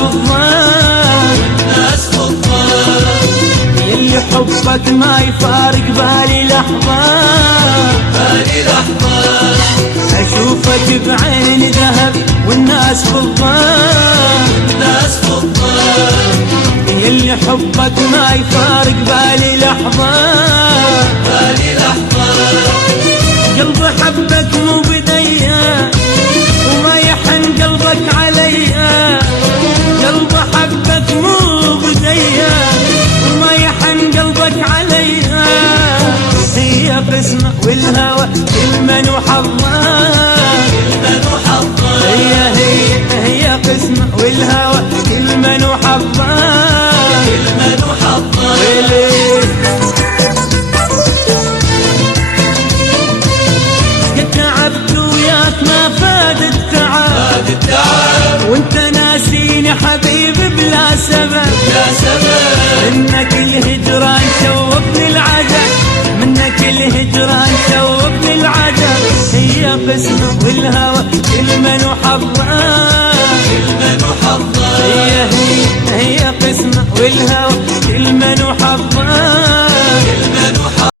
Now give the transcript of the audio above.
الظن يلي حبك ما يفارق بالي لحظة أشوفك بعين ذهب والناس بالظن يلي حبك ما يفارق بالي لحظة قلبي حبك مو بديا وما يحن قلبك عليا قلبي حبك مو بديا وما يحن قلبك عليا هي قسمة والهوى كل من وحظه هي قسمة والهوى كل من وحظه تعبت وياك ما فاد التعب وانت ناسيني حبيب بلا سبب منك الهجران شوفني العجب منك الهجران شوفني العجب هي قسمة والهوى كل من وحظه